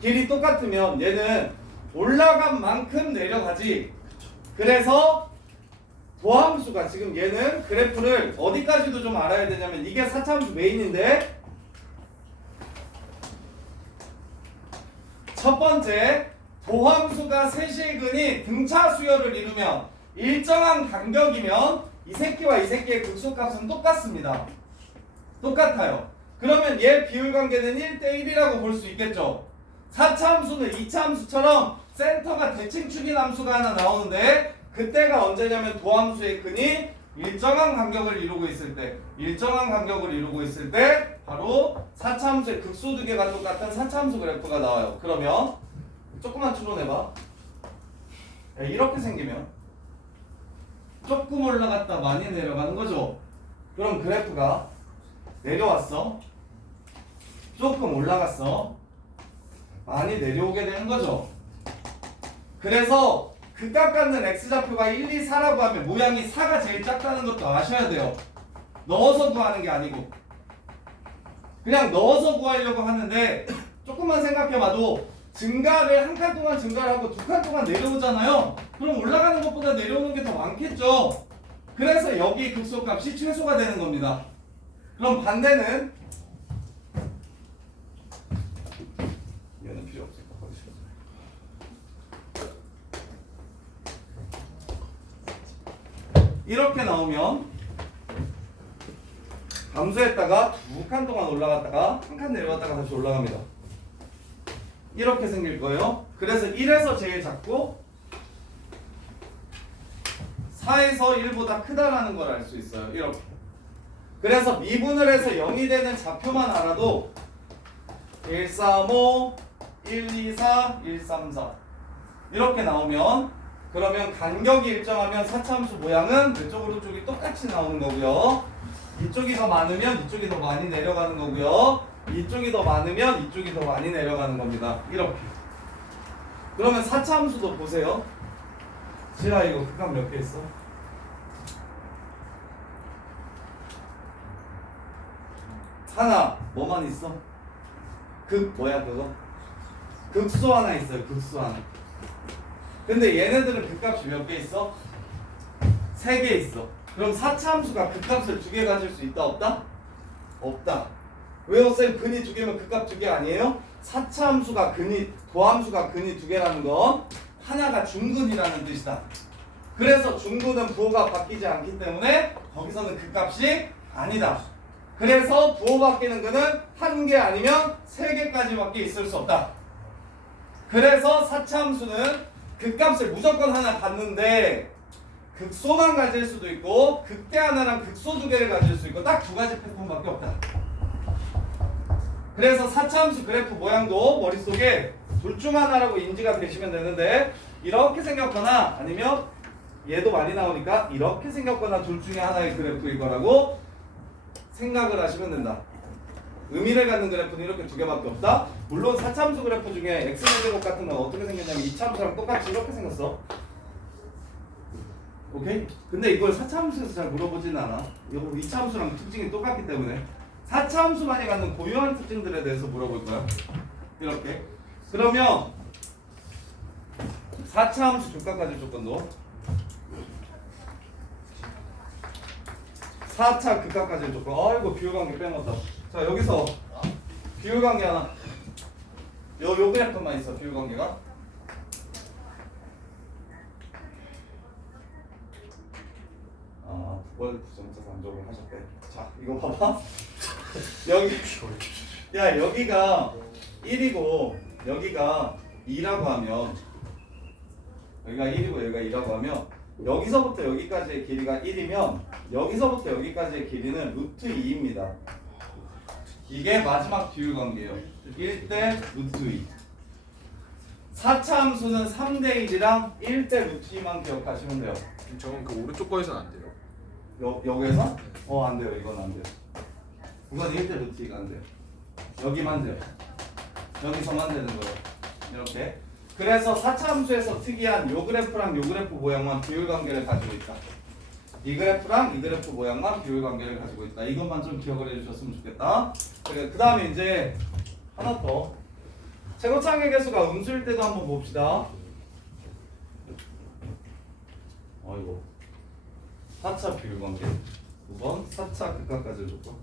길이 똑같으면 얘는 올라간 만큼 내려가지. 그래서 도함수가 지금 얘는 그래프를 어디까지도 좀 알아야 되냐면 이게 4차 함수 메인인데 첫 번째 도함수가 세시근이 등차 수열을 이루면 일정한 간격이면 이 새끼와 이 새끼의 극소값은 똑같습니다. 똑같아요. 그러면 얘 비율 관계는 1대 1이라고 볼 수 있겠죠. 4차 함수는 2차 함수처럼 센터가 대칭축인 함수가 하나 나오는데 그때가 언제냐면 도함수의 근이 일정한 간격을 이루고 있을 때 바로 4차 함수의 극소 두 개가 똑같은 4차 함수 그래프가 나와요. 그러면 조금만 추론해봐. 이렇게 생기면 조금 올라갔다 많이 내려가는 거죠. 그럼 그래프가 내려왔어, 조금 올라갔어, 많이 내려오게 되는 거죠. 그래서 극값 갖는 x좌표가 1, 2, 4라고 하면 모양이 4가 제일 작다는 것도 아셔야 돼요. 넣어서 구하는 게 아니고 그냥 넣어서 구하려고 하는데 조금만 생각해봐도 증가를 한 칸 동안 증가를 하고 두 칸 동안 내려오잖아요. 그럼 올라가는 것보다 내려오는 게 더 많겠죠. 그래서 여기 극소값이 최소가 되는 겁니다. 그럼 반대는 얘는 필요 없으니까 버리시죠. 이렇게 나오면 감소했다가 두 칸 동안 올라갔다가 한 칸 내려갔다가 다시 올라갑니다. 이렇게 생길 거예요. 그래서 1에서 제일 작고 4에서 1보다 크다라는 걸 알 수 있어요. 이렇게. 그래서 미분을 해서 0이 되는 좌표만 알아도 1, 3, 5, 1, 2, 4, 1, 3, 4 이렇게 나오면 그러면 간격이 일정하면 사차함수 모양은 왼쪽 오른쪽이 똑같이 나오는 거고요. 이쪽이 더 많으면 이쪽이 더 많이 내려가는 거고요. 이쪽이 더 많으면 이쪽이 더 많이 내려가는 겁니다. 이렇게. 그러면 사차함수도 보세요. 지하 이거 극한 몇 개 있어? 하나. 뭐만 있어? 극 뭐야 그거? 극수 하나 있어요. 극수 하나. 근데 얘네들은 극값이 몇 개 있어? 3개 있어. 그럼 사차함수가 극값을 2개 가질 수 있다 없다? 없다. 왜요 쌤? 근이 2개면 극값 2개 아니에요? 사차함수가 근이 도함수가 근이 2개라는 건 하나가 중근이라는 뜻이다. 그래서 중근은 부호가 바뀌지 않기 때문에 거기서는 극값이 아니다. 그래서 부호 바뀌는 근은 1개 아니면 3개까지밖에 있을 수 없다. 그래서 사차함수는 극값을 무조건 하나 갖는데 극소만 가질 수도 있고 극대 하나랑 극소 2개를 가질 수 있고 딱 2가지 패턴밖에 없다. 그래서 사차함수 그래프 모양도 머릿속에 둘 중 하나라고 인지가 되시면 되는데 이렇게 생겼거나 아니면 얘도 많이 나오니까 이렇게 생겼거나 둘 중에 하나의 그래프일 거라고 생각을 하시면 된다. 의미를 갖는 그래프는 이렇게 2개밖에 없다. 물론 사차함수 그래프 중에 x제곱 같은 건 어떻게 생겼냐면 이차함수랑 똑같이 이렇게 생겼어. 오케이? 근데 이걸 사차함수에서 잘 물어보진 않아. 이거 이차함수랑 특징이 똑같기 때문에 사차함수만이 갖는 고유한 특징들에 대해서 물어볼 거야. 이렇게. 그러면 4차함수 극값까지 조건도 4차 극값까지 조건. 아이고 비율관계 빼먹었다. 자 여기서 비율관계 하나. 요 그래프만 있어. 비율관계가. 월 부정차 산적을 하셨대. 자 이거 봐봐. 여기 야 여기가 1이고 여기가 2라고 하면 여기가 1이고 여기가 2라고 하면 여기서부터 여기까지의 길이가 1이면 여기서부터 여기까지의 길이는 루트 2입니다. 이게 마지막 비율관계예요. 1대 루트 2. 4차 함수는 3대 1이랑 1대 루트 2만 기억하시면 돼요. 저건 그 오른쪽 거에서는 안 돼요. 여기에서? 안 돼요. 이건 안 돼요. 이건 1대 루트 2가 안 돼요. 여기만 돼요. 여기서만 되는 거예요. 이렇게. 그래서 4차 함수에서 특이한 요 그래프랑 요 그래프 모양만 비율관계를 가지고 있다. 이 그래프랑 이 그래프 모양만 비율관계를 가지고 있다. 이것만 좀 기억을 해주셨으면 좋겠다. 그 다음에 이제 하나 더. 최고차항의 개수가 음수일 때도 한번 봅시다. 어이고. 4차 비율관계. 2번 4차 극값까지 조건.